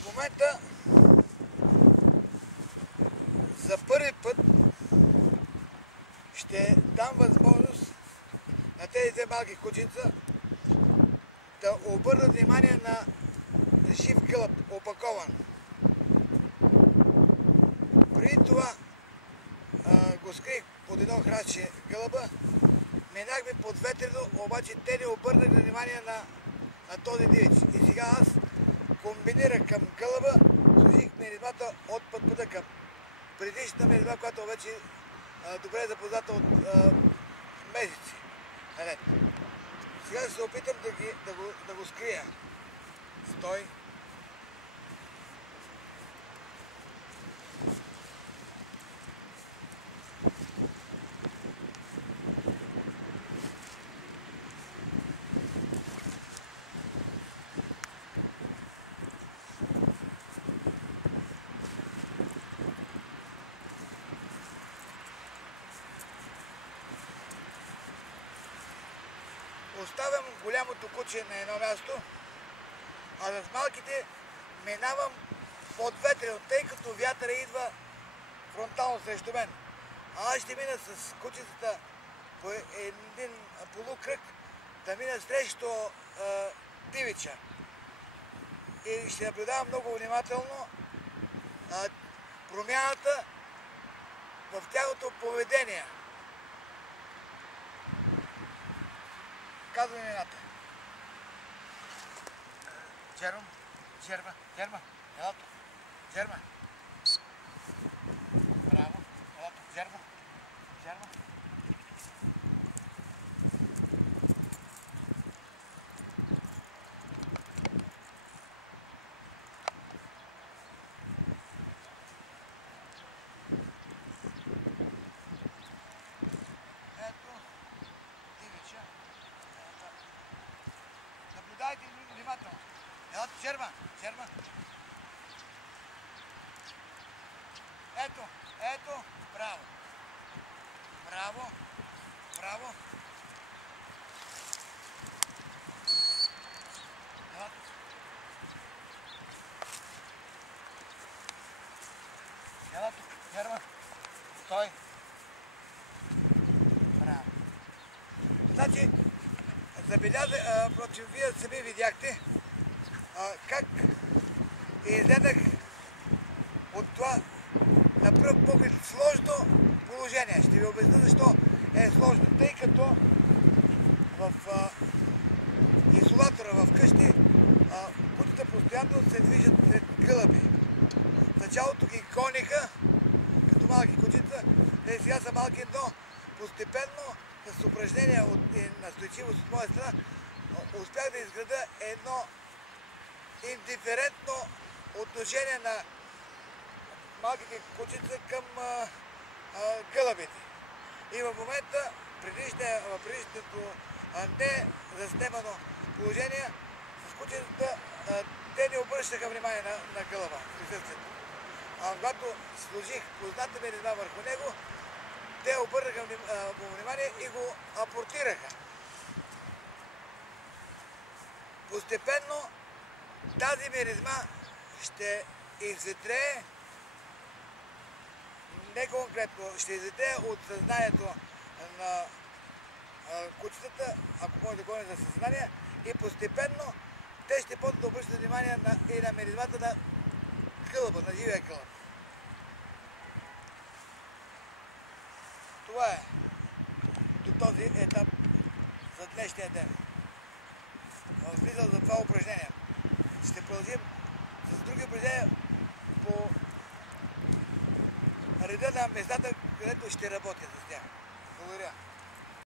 В момента за първи път ще дам възможност на тези две малки кученца да обърнат внимание на жив гълъб, опакован. Преди това го скрих под едно храстче гълъба, минахме под ветрено, обаче те не обърнаха внимание на този дивеч. И сега аз комбинирах към гълъба, сложих миризмата от пътпъта към предишната миризма, която вече добре е запозната от месеци. Сега ще се опитам да го скрия. Стой. Оставям голямото куче на едно място, а с малките минавам под ветрено, тъй като вятъра идва фронтално срещу мен. А аз ще мина с кучетата по един полукръг, да мина срещу дивича. И ще наблюдавам много внимателно промяната в тяхното поведение. Казвам имената. Джерма, ела тук. Джерма. Браво, ела тук, Джерма. Наблюдайте внимателно. Ела тук, Джерма. Ето, браво. Ела тук. Ела тук, Джерма. Стой. Браво. Значи, впрочем, вие сами видяхте как излезах от това на пръв поглед сложно положение. Ще ви обясня защо е сложно, тъй като в изолатора в къщи кучета постоянно се движат сред гълъби. В началото ги гониха като малки кучета, те сега са малки, но постепенно с упражнения и настойчивост от моя страна успях да изграда едно индиферентно отношение на малките кучета към гълъбите. И в момента, в предишното не заснемано положение, с кучетата те не обръщаха внимание на гълъба, присъствието. А когато сложих позната миризма върху него, те обърнаха внимание и го апортираха. Постепенно тази миризма ще изветрее, не конкретно, ще изветрее от съзнанието на кучетата, ако може да гони за съзнание, и постепенно те ще почнат да обръщат внимание и на миризмата на гълъба, на живия гълъб. Това е до този етап за днешния ден. В смисъл за това упражнение. Ще продължим с други упражнения по реда на местата, където ще работя с тях. Благодаря.